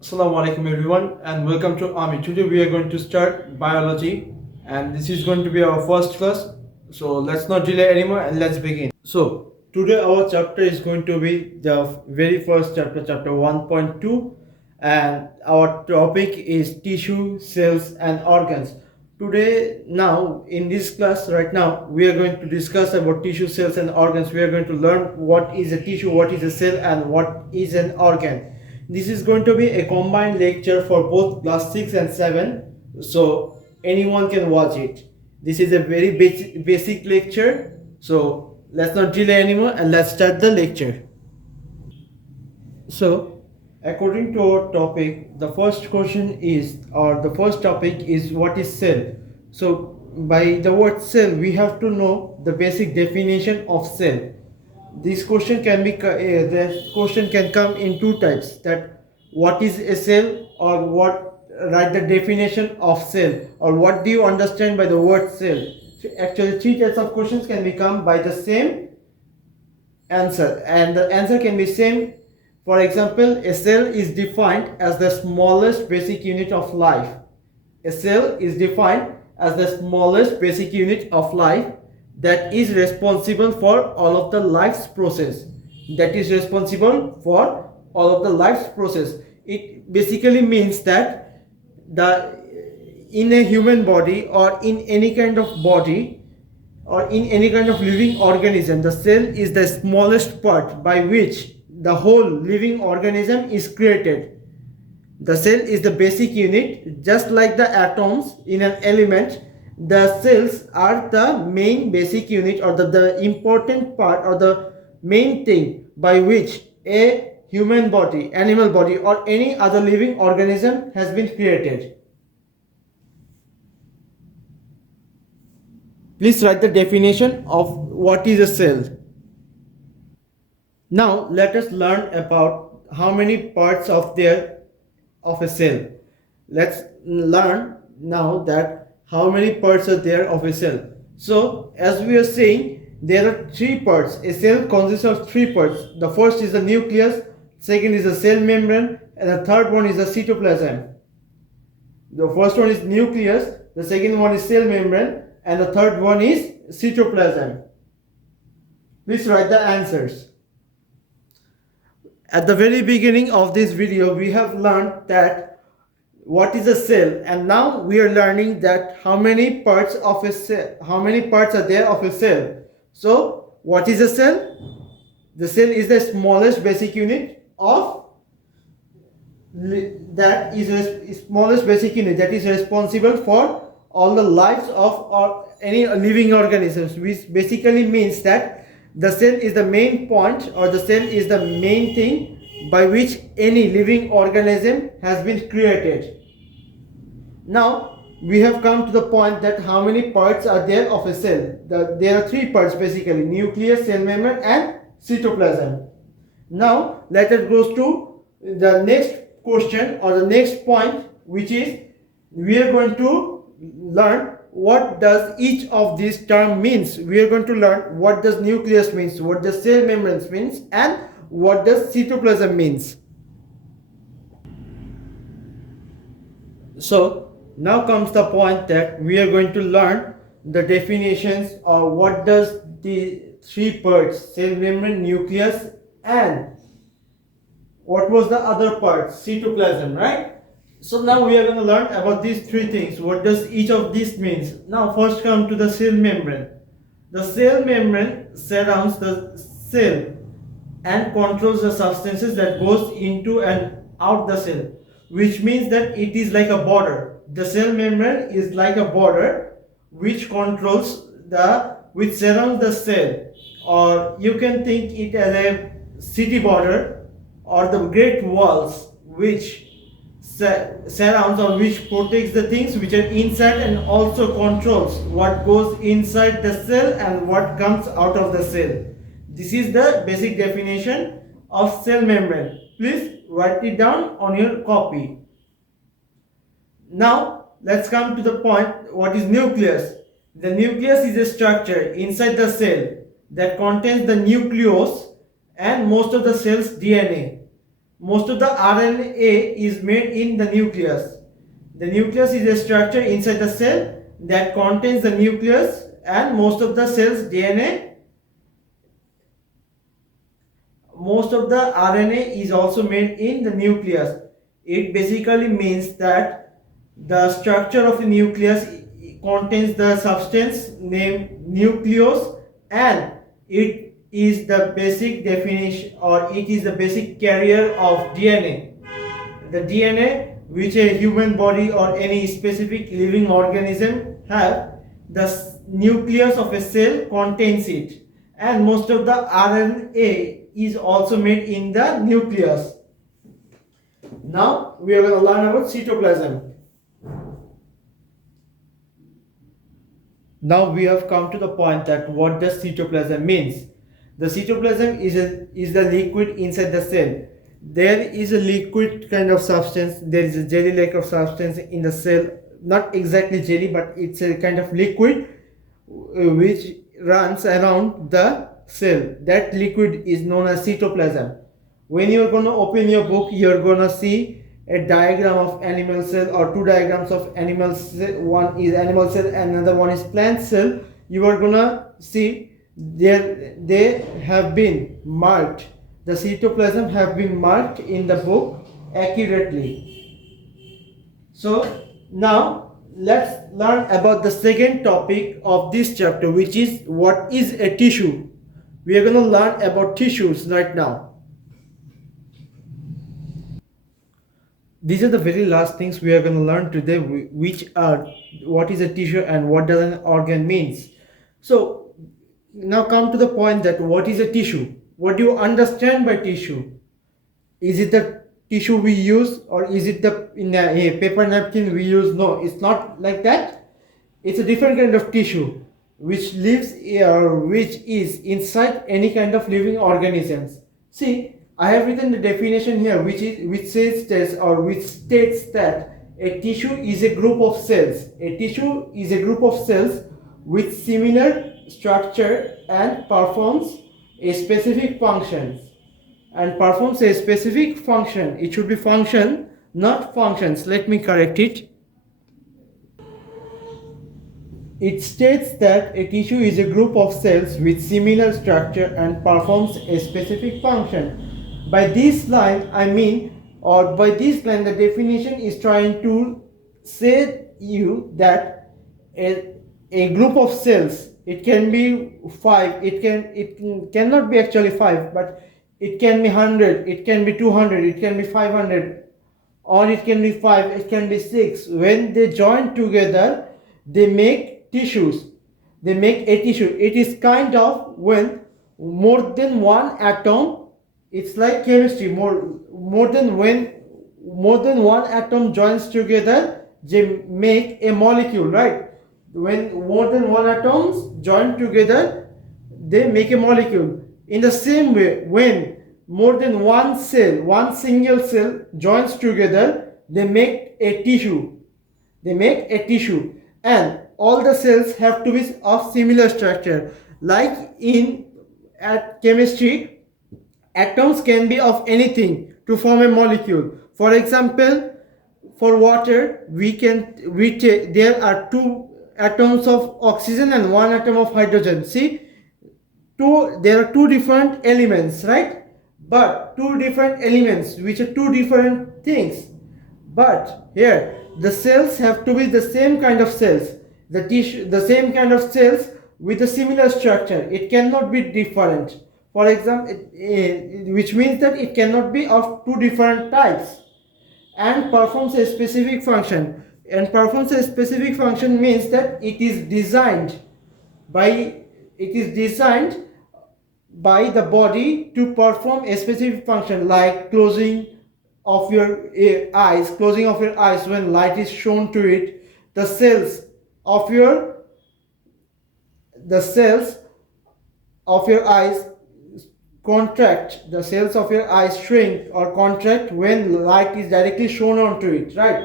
Assalamu alaikum everyone and welcome to Ami. Today we are going to start biology and this is going to be our first class. So let's not delay anymore and let's begin. So today our chapter is going to be the very first chapter, chapter 1.2, and our topic is tissue, cells and organs. Today now in this class right now we are going to discuss about tissue, cells and organs. We are going to learn what is a tissue, what is a cell and what is an organ. This is going to be a combined lecture for both class 6 and 7, so anyone can watch it. This is a very basic lecture, so let's not delay anymore and let's start the lecture. So, according to our topic, the first question is, or the first topic is, what is cell? So, by the word cell, we have to know the basic definition of cell. This question can be the question can come in two types, that what is a cell, or what, write the definition of cell, or what do you understand by the word cell. So actually three types of questions can become by the same answer, and the answer can be same. For example, a cell is defined as the smallest basic unit of life. A cell is defined as the smallest basic unit of life that is responsible for all of the life's process. That is responsible for all of the life's process. It basically means that the in a human body, or in any kind of body, or in any kind of living organism, the cell is the smallest part by which the whole living organism is created. The cell is the basic unit, just like the atoms in an element. The cells are the main basic unit, or the important part, or the main thing by which a human body, animal body, or any other living organism has been created. Please write the definition of what is a cell. Now let us learn about how many parts of a cell. Let's learn now that how many parts are there of a cell. So as we are saying, there are three parts. A cell consists of three parts. The first is the nucleus, second is the cell membrane, and the third one is the cytoplasm. The first one is nucleus, the second one is cell membrane, and the third one is cytoplasm. Please write the answers. At the very beginning of this video, we have learned that what is a cell, and now we are learning that how many parts of a cell, how many parts are there of a cell. So what is a cell? The cell is the smallest basic unit of that is smallest basic unit that is responsible for all the lives of or any living organisms, which basically means that the cell is the main point, or the cell is the main thing by which any living organism has been created. Now we have come to the point that how many parts are there of a cell. There are three parts basically: nucleus, cell membrane and cytoplasm. Now let us go to the next question, or the next point, which is we are going to learn what does each of these term means. We are going to learn what does nucleus means, what does cell membranes means, and what does cytoplasm means. So now comes the point that we are going to learn the definitions, or what does the three parts, cell membrane, nucleus, and what was the other part, cytoplasm, right? So now we are going to learn about these three things. What does each of these means? Now first come to the cell membrane. The cell membrane surrounds the cell and controls the substances that goes into and out the cell, which means that it is like a border. The cell membrane is like a border which controls which surrounds the cell, or you can think it as a city border, or the great walls which surrounds or which protects the things which are inside, and also controls what goes inside the cell and what comes out of the cell. This is the basic definition of cell membrane. Please write it down on your copy. Now let's come to the point, what is nucleus? The nucleus is a structure inside the cell that contains the nucleus and most of the cell's DNA. most of the RNA is made in the nucleus. The nucleus is a structure inside the cell that contains the nucleus, and most of the cells DNA, most of the RNA is also made in the nucleus. It basically means that the structure of a nucleus contains the substance named nucleus, and it is the basic definition, or it is the basic carrier of DNA. The DNA which a human body or any specific living organism have, the nucleus of a cell contains it, and most of the RNA is also made in the nucleus. Now we are going to learn about cytoplasm. Now we have come to the point that what does cytoplasm means. The cytoplasm is the liquid inside the cell. There is a liquid kind of substance, there is a jelly like of substance in the cell, not exactly jelly, but it's a kind of liquid which runs around the cell. That liquid is known as cytoplasm. When you're going to open your book, you're going to see a diagram of animal cell, or two diagrams of animal cell. One is animal cell and another one is plant cell. You are going to see they have been marked. The cytoplasm have been marked in the book accurately. So now let's learn about the second topic of this chapter, which is what is a tissue. We are going to learn about tissues right now. These are the very last things we are going to learn today, which are what is a tissue and what does an organ means. So now come to the point that what is a tissue? What do you understand by tissue? Is it the tissue we use, or is it the in a paper napkin we use? No, it's not like that. It's a different kind of tissue which lives or which is inside any kind of living organisms. See, I have written the definition here, which states that a tissue is a group of cells. A tissue is a group of cells with similar structure and performs a specific function. It should be function, not functions. Let me correct it. It states that a tissue is a group of cells with similar structure and performs a specific function. By this line, the definition is trying to say you that a group of cells, it can be 5, it cannot be actually 5, but it can be 100, it can be 200, it can be 500, or it can be 5, it can be 6. When they join together, they make tissues. They make a tissue. It is kind of when more than one atom, it's like chemistry, more than one atom joins together, they make a molecule, right? When more than one atoms join together, they make a molecule. In the same way, when more than one single cell joins together, they make a tissue. And all the cells have to be of similar structure. Like at chemistry, atoms can be of anything to form a molecule. For example, for water, there are 2 atoms of oxygen and 1 atom of hydrogen. See, there are 2 different elements, right? But 2 different elements which are 2 different things. But here, the cells have to be the same kind of cells. The same kind of cells with a similar structure. It cannot be different. For example, which means that it cannot be of 2 different types, and performs a specific function. And performs a specific function means that it is designed by the body to perform a specific function, like closing of your eyes when light is shown to it. The cells of your eyes contract, the cells of your eyes shrink or contract when light is directly shown onto it, right?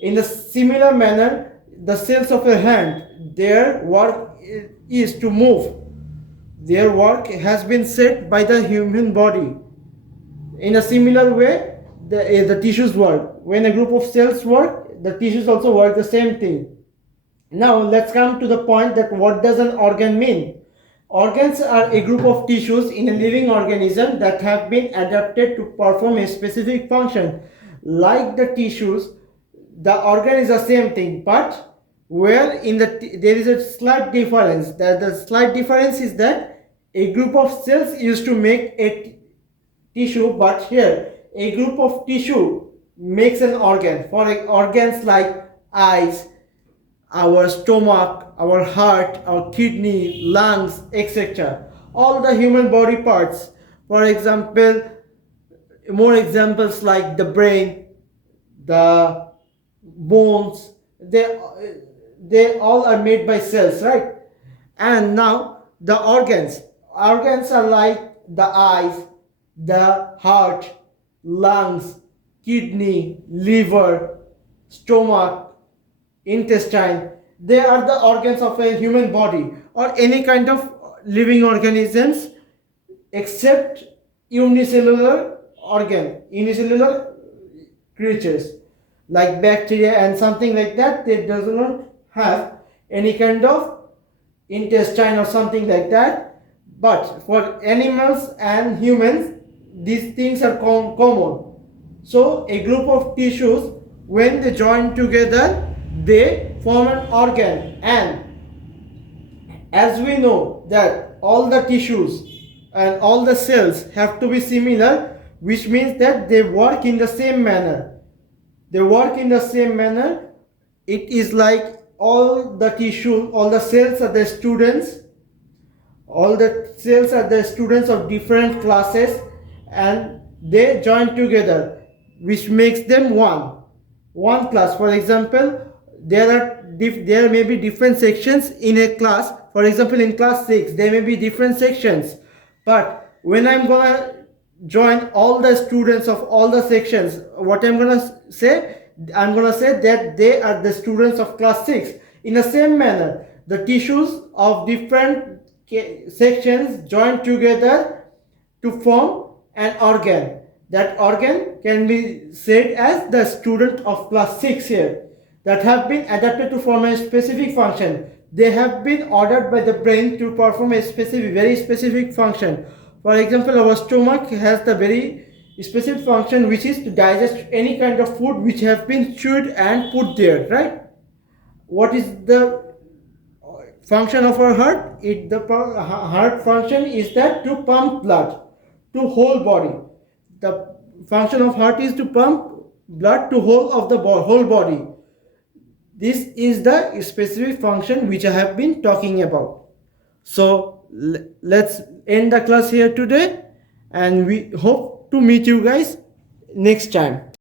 In the similar manner, the cells of your hand, their work is to move. Their work has been set by the human body. In a similar way, the tissues work. When a group of cells work, the tissues also work the same thing. Now let's come to the point that what does an organ mean? Organs are a group of tissues in a living organism that have been adapted to perform a specific function. Like the tissues, the organ is the same thing, but where in there is a slight difference. The slight difference is that a group of cells used to make a tissue, but here a group of tissue makes an organ. For organs like eyes, our stomach, our heart, our kidney, lungs, etc. All the human body parts. For example, more examples like the brain, the bones, they all are made by cells, right? And now the organs are like the eyes, the heart, lungs, kidney, liver, stomach, intestine. They are the organs of a human body or any kind of living organisms except unicellular creatures like bacteria and something like that. They does not have any kind of intestine or something like that. But for animals and humans, these things are common. So a group of tissues, when they join together, they form an organ. And as we know that all the tissues and all the cells have to be similar, which means that they work in the same manner. It is like all the tissue, all the cells are the students. All the cells are the students of different classes, and they join together, which makes them one class. For example, there may be different sections in a class. For example, in class 6 there may be different sections, but when I'm gonna join all the students of all the sections, what I'm gonna say that they are the students of class 6. In the same manner, the tissues of different sections join together to form an organ. That organ can be said as the student of class 6 here, that have been adapted to form a specific function. They have been ordered by the brain to perform a very specific function. For example, our stomach has the very specific function, which is to digest any kind of food which have been chewed and put there, right? What is the function of our heart? The heart function is that to pump blood to whole body. The function of heart is to pump blood to whole body. This is the specific function which I have been talking about. So let's end the class here today, and we hope to meet you guys next time.